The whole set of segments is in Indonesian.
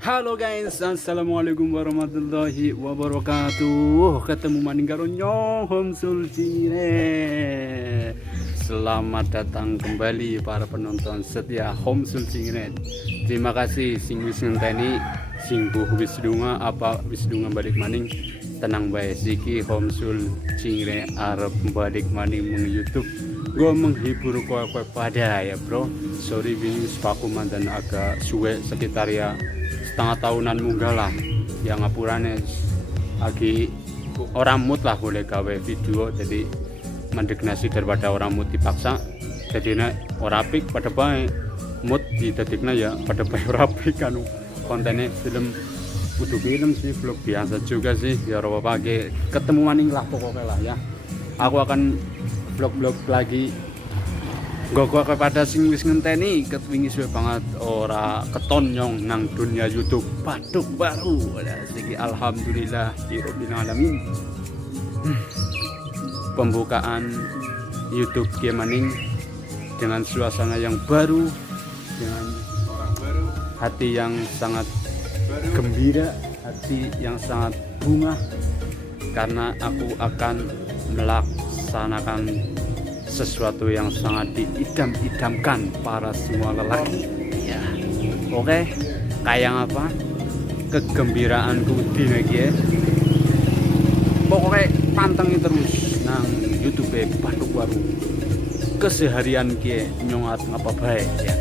Halo guys, assalamualaikum warahmatullahi wabarakatuh. Ketemu maning karo nyong Homsul Cingret. Selamat datang kembali para penonton setia Homsul Cingret. Terima kasih sing wis ngenteni, sing buh wis dunga apa wis dunga balik maning. Tenang bae siki Homsul Cingret arep balik maning meng YouTube. Gua menghibur kowe pada ya bro. Sorry wingi sepaku mantan agak suwe sekitar ya setengah tahunan munggah lah yang ngapurane lagi orang mood lah boleh gawe video, jadi mendegnasi daripada orang mood dipaksa jadi orang pik pada baik mood didadikna ya pada baik rapik kan kontennya film kudu film sih, vlog biasa juga sih ya apa pagi ketemu maning lah pokoknya lah ya. Aku akan vlog-vlog lagi gua kepada sing wis ngenteni ketwingi suwe banget ora keton nyong nang dunia YouTube Paduk baru segi alhamdulillah rabbil alamin. Pembukaan YouTube Maning dengan suasana yang baru, dengan orang baru, hati yang sangat gembira, hati yang sangat bunga karena aku akan melaksanakan sesuatu yang sangat diidam-idamkan para semua lelaki ya. Oke, kayak apa kegembiraanku di lagi ya, pokoknya pantengin terus nang YouTube Paduk baru keseharian kie nyongat ngapa baik ya.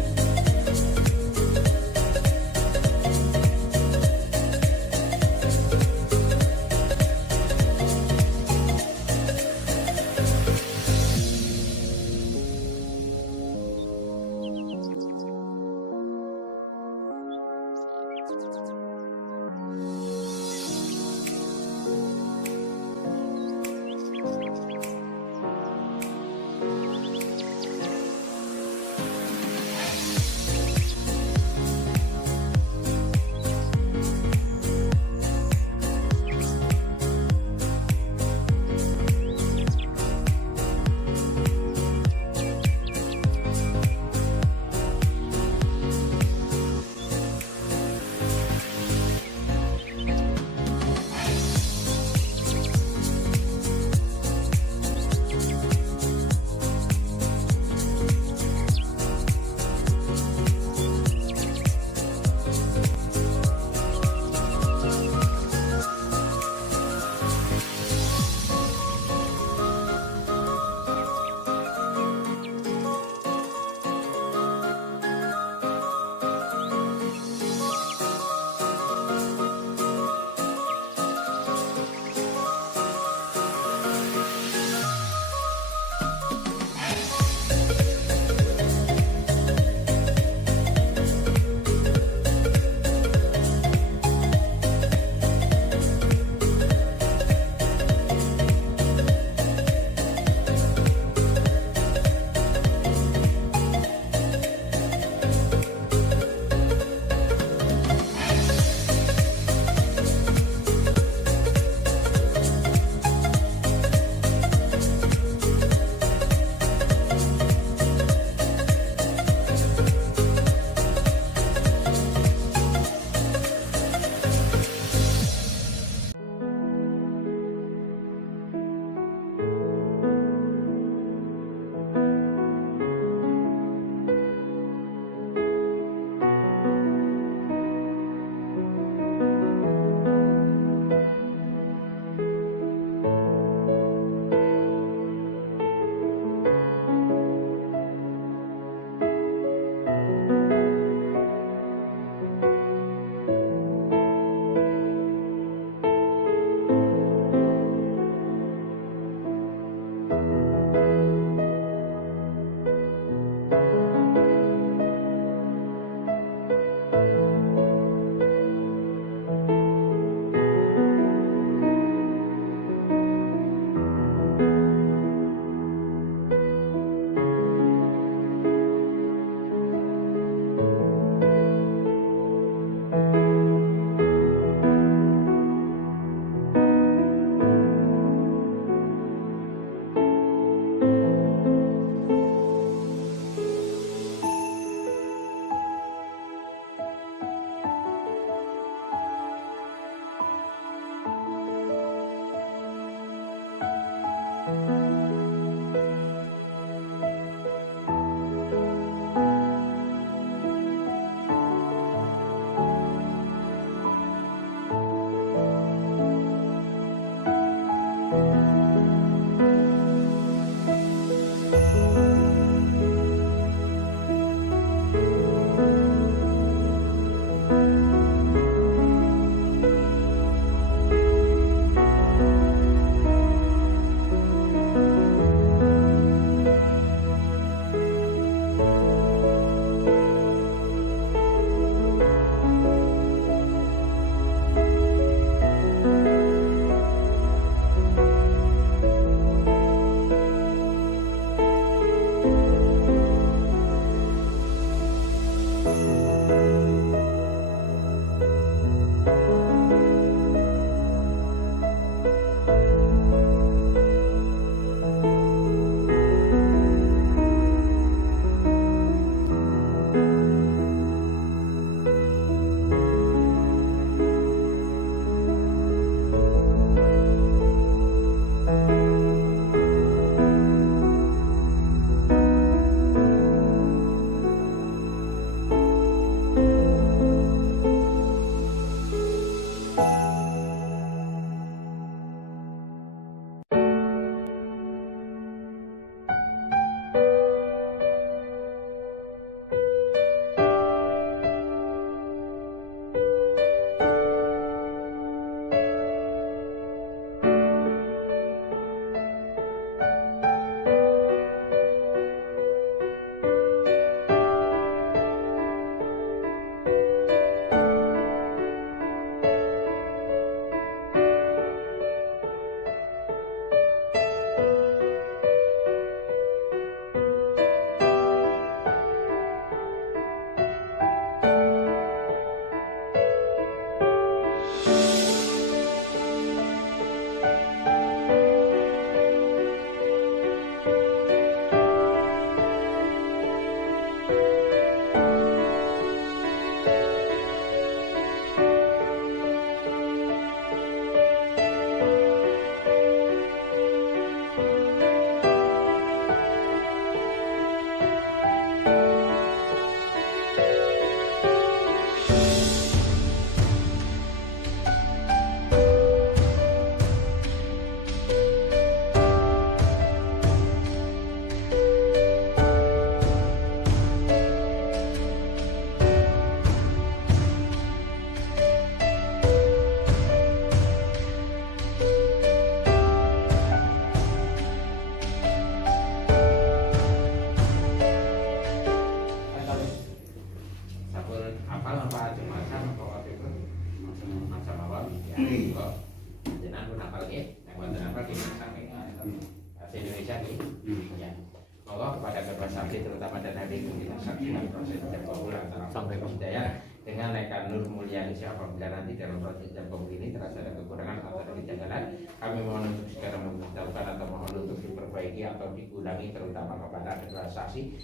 dengan proses Jampung antara Sampai Hidayat dengan Eka Nur Mulyani. Apabila nanti dalam proses Jampung ini terasa ada kekurangan atau ada kejanggalan, kami mohon untuk segera memberitahukan atau mohon untuk diperbaiki atau dikurangi, terutama kepada kedua saksi.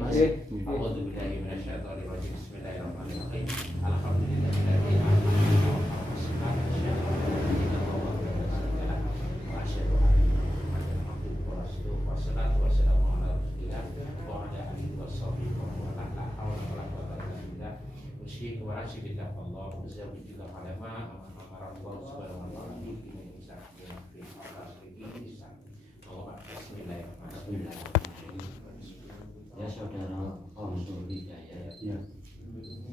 Mas. Alhamdulillah minasyaitonirrajim. Bismillahirrahmanirrahim. Wassalatu wassalamu ala rasulillah wa ala alihi washabihi wa man wala haula wala quwwata illa billah. Usyhadu wa asyhadu anna Allah muzawwidul alama amara Allah subhanahu wa ta'ala bi insa fi al-asri. Bismillahirrahmanirrahim. Ya saudara Konsul Hidayat, ya.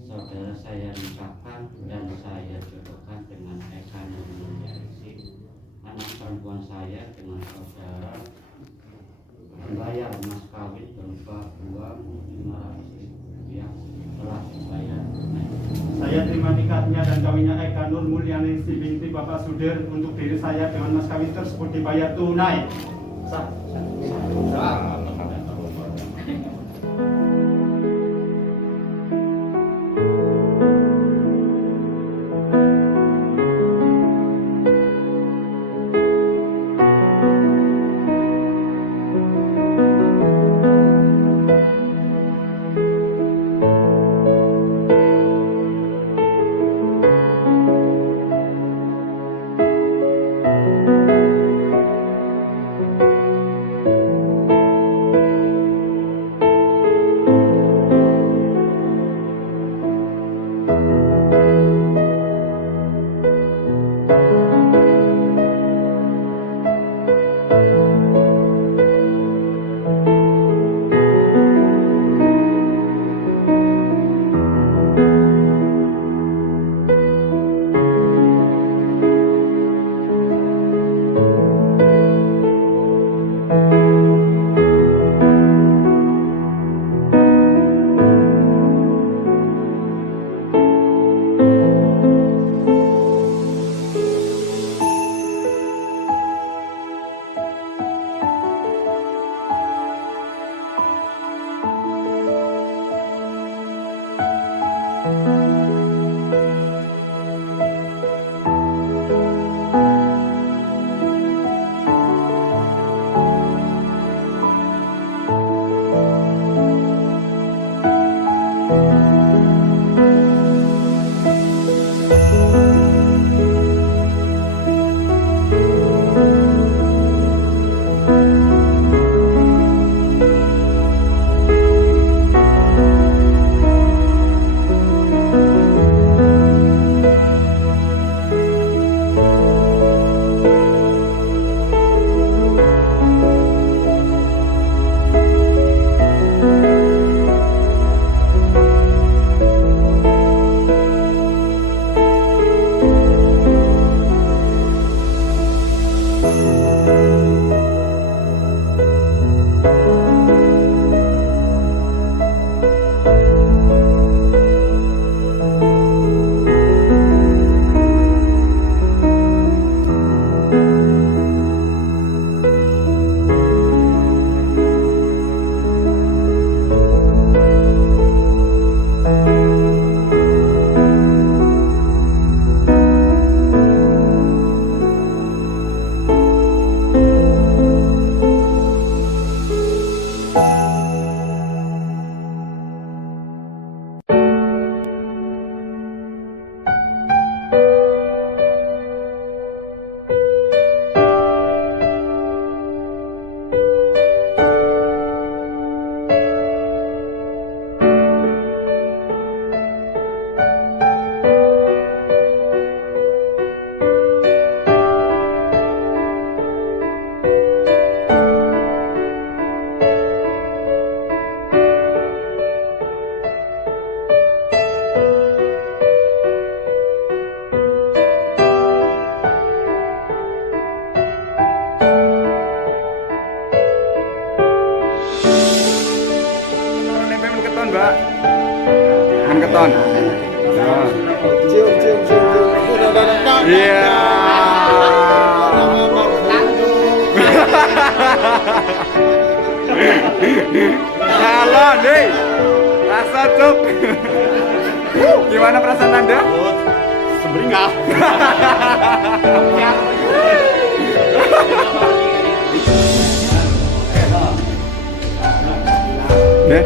Saudara saya nikahkan dan saya jodohkan dengan Eka Nur Mulyani, anak perempuan saya, dengan saudara membayar mas kawin berupa uang 500.000 yang telah dibayar tunai. Saya terima nikahnya dan kawinnya Eka Nur Mulyani si binti Bapak Sudir untuk diri saya dengan mas kawin tersebut dibayar tunai. Sah. Mbak. Kan keton. Cium. Iya. Halo, Dek. Masa Cuk? Gimana perasaan Anda? Semberingah. Dan